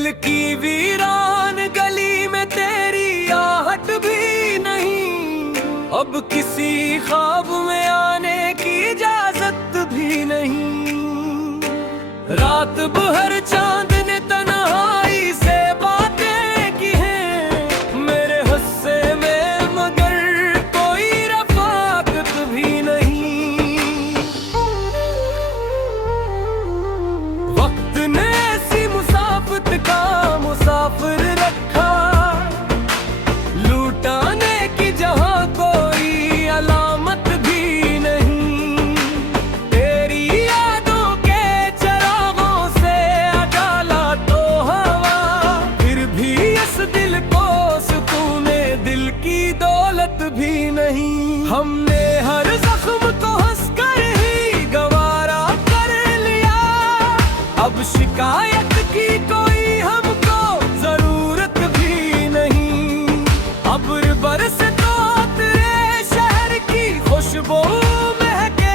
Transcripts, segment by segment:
दिल की वीरान गली में तेरी आहट भी नहीं, अब किसी ख्वाब में आने की इजाजत भी नहीं। रात भर चांद ने तन्हाई से बातें की हैं मेरे हिस्से में, मगर कोई रफाकत भी नहीं। वक्त ने ऐसी मुसाफत का मुसाफिर रखा, लूटाने की जहां कोई अलामत भी नहीं। तेरी यादों के चरागों से अजाला तो हवा, फिर भी इस दिल को सुकूने दिल की दौलत भी नहीं। हमने हर जख्म को हंसकर ही गवारा कर लिया, अब शिकायत की कोई हमको जरूरत भी नहीं। अब बरस तो तेरे शहर की खुशबू महके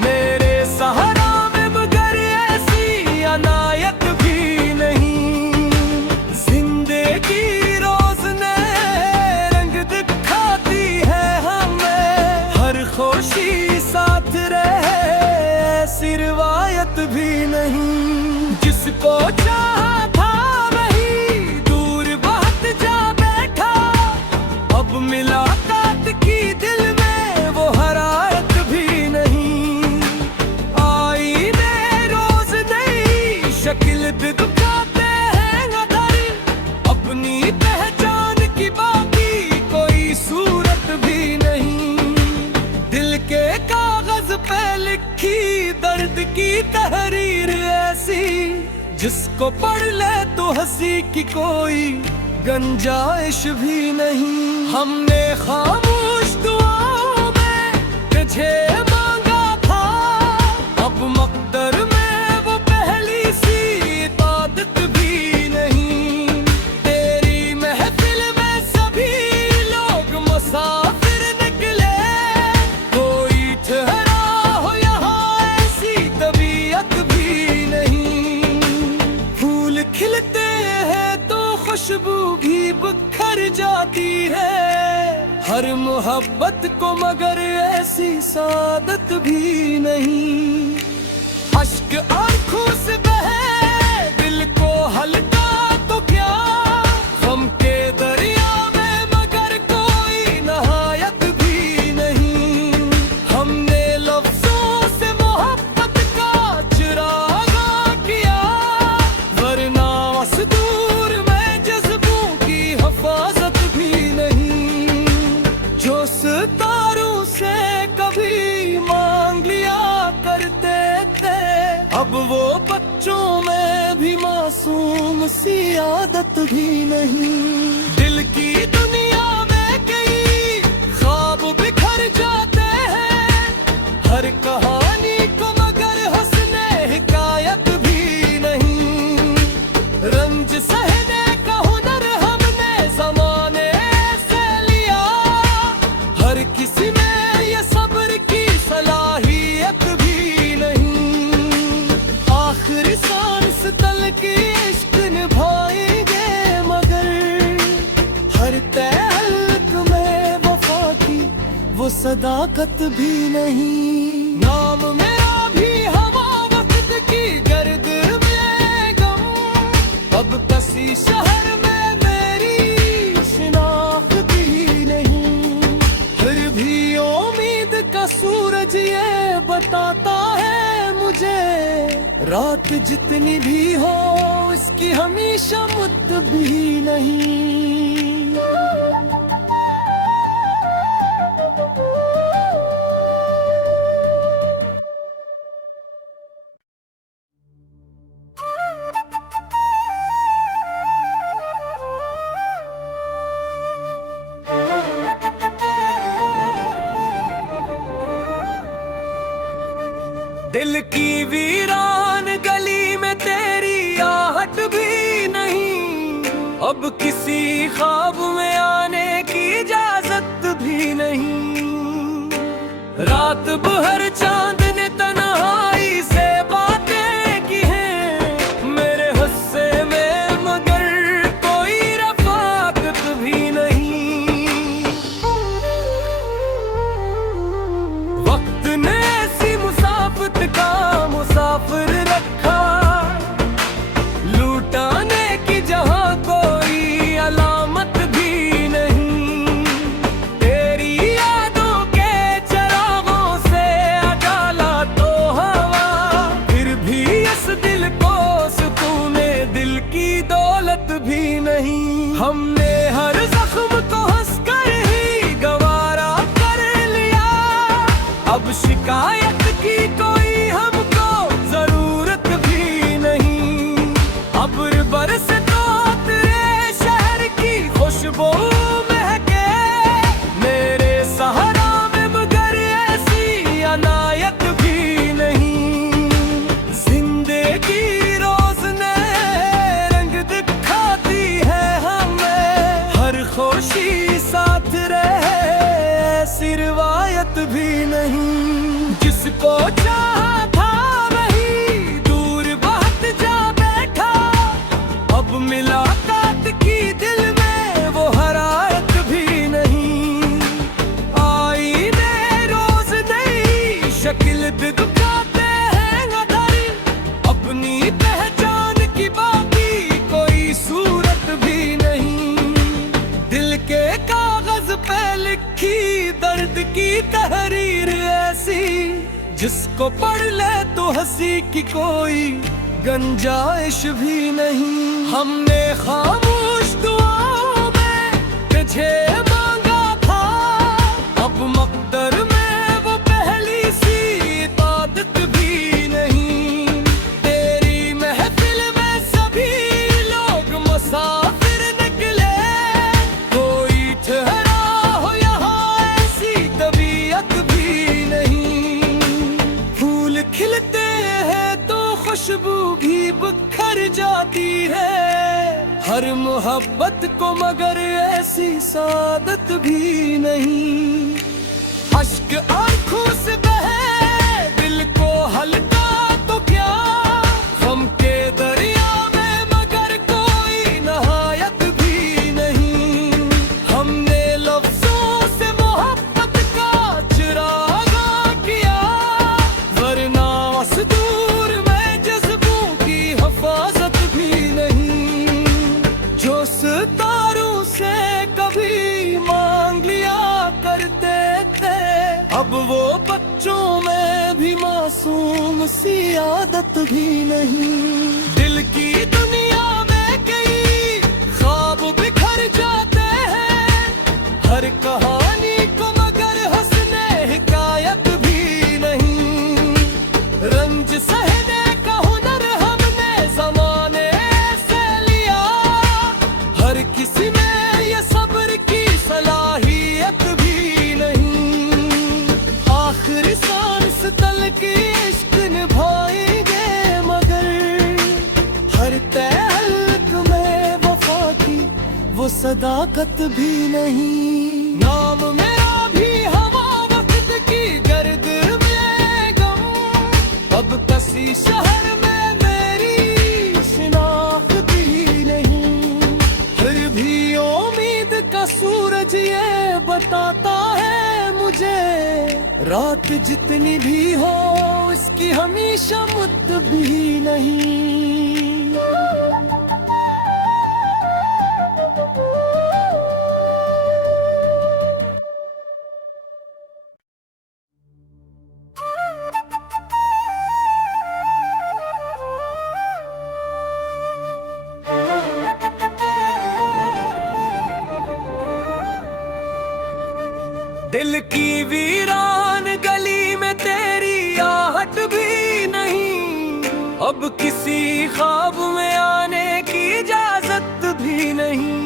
मेरे सहारा में, मगर ऐसी अनायत भी नहीं। जिंदगी रोज नए रंग दिखाती है हमें, हर खुशी साथ रहे ऐसी रिवायत भी नहीं। जिसको चाहा था वही दूर बहुत जा बैठा, अब मुलाकात की दिल में वो हरारत भी नहीं। आईने रोज नई शक्ल दिखाते हैं नजर, अपनी पहचान की बाकी कोई सूरत भी नहीं। दिल के कागज पे लिखी दर्द की तहरीर ऐसी, जिसको पढ़ ले तो हंसी की कोई गंजाइश भी नहीं। हमने खामोश दुआओं में तुझे मांगा था, अब मकदर में वो पहली सी इबादत भी नहीं। तेरी महफिल में सभी लोग मुसाफिर निकले, कोई ठहरा हो यहाँ ऐसी तबीयत भी नहीं। फूल खिलते हैं तो खुशबू भी बिखर जाती है, हर मोहब्बत को मगर ऐसी सादत भी नहीं। अश्क आंखों से बहे दिल को हल्का तो क्या, गम के दरिया में मगर कोई नहायत भी नहीं। हमने लफ्जों से मोहब्बत का चिरागा किया, वरना मसदूर में जज्बों की हिफाजत भी नहीं। जो सितारों से कभी मांग लिया करते थे, अब वो बच्चों में भी मासूम सी आदत भी नहीं। दिल की दुनिया में कई ख्वाब बिखर जाते हैं, हर कहानी को मगर हुस्न हिकायत भी नहीं। रंज सहने का हुनर हमने जमाने से लिया, हर किसी में ये सब्र की सलाहियत भी नहीं। आखिरी सांस तल की इश्क निभाएंगे, मगर हर तहल्क में वफा की वो सदाकत भी नहीं। नाम मेरा भी हवा वक्त की गर्द में गम, अब किसी शहर में मेरी शिनाख्त ही नहीं। फिर भी उम्मीद का सूरज ये बताता है मुझे, रात जितनी भी हो इसकी हमेशा मुद्द भी नहीं। दिल की वीरान गली में तेरी आहट भी नहीं, अब किसी ख्वाब में आने की इजाजत भी नहीं। रात भर चांद ने तन्हाई से बातें की हैं मेरे हिस्से में, नहीं। हमने हर जख्म को हंसकर ही गवारा कर लिया, अब शिकायत की कोई हमको जरूरत भी नहीं। अब बरस तो तेरे शहर की खुशबू महके मेरे सहारा में, मगर ऐसी अनायत भी नहीं। जिंदगी रोज नए रंग दिखाती है हमें, हर खुशी साथ रहे ऐसी रिवायत भी नहीं। जिसको चाहा था वही दूर बहुत जा बैठा, अब मुलाकात की दिल में वो हरारत भी नहीं। आईने रोज नई शक्ल दिखाते हैं नजर, अपनी पहचान की बाकी कोई सूरत भी नहीं। दिल के कागज पे लिखी दर्द की तहरीर ऐसी, जिसको पढ़ ले तो हंसी की कोई गंजाइश भी नहीं। हमने खामोश दुआओं में तुझे मांगा था, अब मकदर में वो पहली सी इबादत भी नहीं। तेरी महफिल में सभी लोग मुसाफिर निकले, कोई ठहरा हो यहाँ ऐसी तबीयत भी नहीं। फूल खिलते हैं तो खुशबू भी बिखर जाती है, हर मोहब्बत को मगर ऐसी सादत भी नहीं। अश्क आंखों से बहे दिल को हल्का तो क्या, गम के दरिया में मगर कोई नहायत भी नहीं। हमने लफ्जों से मोहब्बत का चिरागा किया, वरना मसदूर में जज्बों की हिफाजत भी नहीं। जो सितारों से कभी मांग लिया करते थे, अब वो बच्चों में भी मासूम सी आदत भी नहीं। दिल की दुनिया में कई ख्वाब बिखर जाते हैं, हर कहानी को मगर हंसने हिकायत भी नहीं। रंज सहने का हुनर हमने जमाने से लिया, हर किसी में ये सब्र की सलाहियत भी नहीं। आखिर सांस तल के इश्क निभाएंगे, मगर हर तहल्क में वफा की वो सदाकत भी नहीं। नाम मेरा भी हवा वक्त की गर्द में गम, अब किसी शहर में मेरी शिनाख्त भी नहीं। फिर भी उम्मीद का सूरज ये बताता है मुझे, रात जितनी भी हो इसकी हमेशा मुद्द भी नहीं। दिल की वीरान गली में तेरी आहट भी नहीं, अब किसी ख्वाब में आने की इजाजत भी नहीं।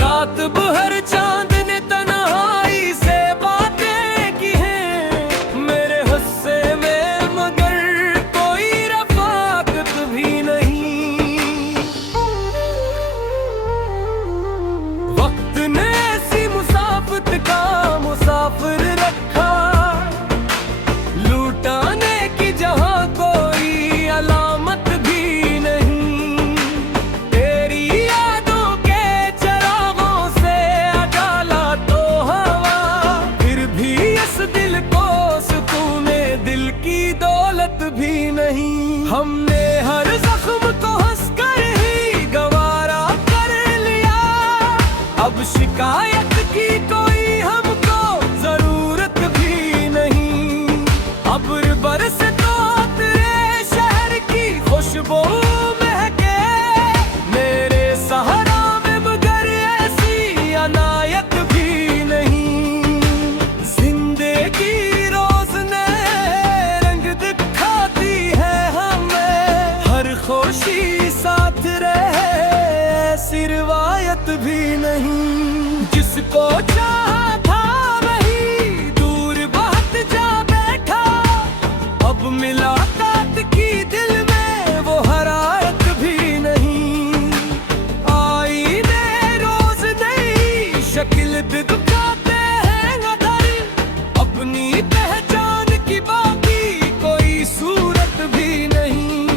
रात भर चांद ने तन्हाई से बातें की हैं मेरे हिस्से में, मगर कोई रफाकत भी नहीं। वक्त ने ऐसी मुसाफत का मुसाफिर रखा, लूटाने की जहां कोई अलामत भी नहीं। तेरी यादों के चरागों से अडाला तो हवा, फिर भी इस दिल को सुकूने दिल की दौलत भी नहीं। हमने हर जख्म को हंसकर ही गवारा कर लिया, अब शिकायत की कोई हमको जरूरत भी नहीं। अब बरस तो तेरे शहर की खुशबू महके मेरे आदत भी नहीं। जिसको चाहा था वही दूर बहुत जा बैठा, अब मुलाकात की दिल में वो हरारत भी नहीं। आईने रोज नई शक्ल दिखाते हैं नजर, अपनी पहचान की बाकी कोई सूरत भी नहीं।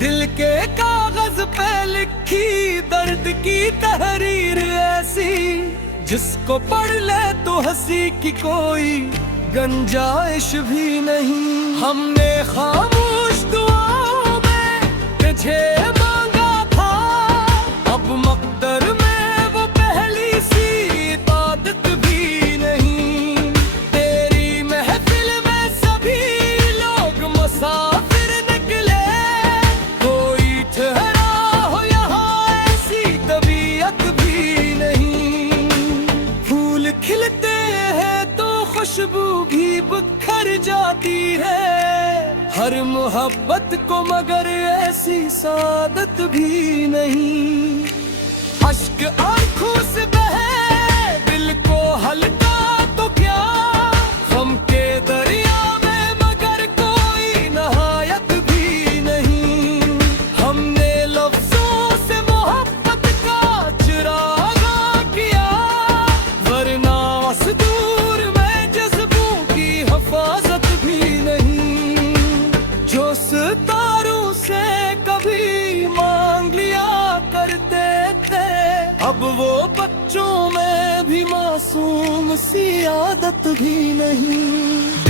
दिल के कागज पे लिखी दर्द की तहरीर ऐसी, जिसको पढ़ ले तो हंसी की कोई गुंजाइश भी नहीं। हमने खामोश दुआओं में तुझे मांगा था, अब मकदर में वो पहली सी इबादत भी नहीं। तेरी महफिल में सभी लोग मुसाफिर निकले, कोई ठहरा हो यहाँ ऐसी तबीयत भी नहीं। फूल खिलते हैं तो खुशबू भी बिखर जाती है, हर मोहब्बत को मगर ऐसी सादत भी नहीं। अश्क आंखों से बहे दिल को हल्का तो क्या, गम के दरिया में मगर कोई नहायत भी नहीं। हमने लफ्जों से मोहब्बत का चिरागा किया, वरना दूर में जज्बों की हिफाजत भी नहीं। जो सितारों से कभी मांग लिया करते थे, अब वो बच्चों में भी मासूम सी आदत भी नहीं।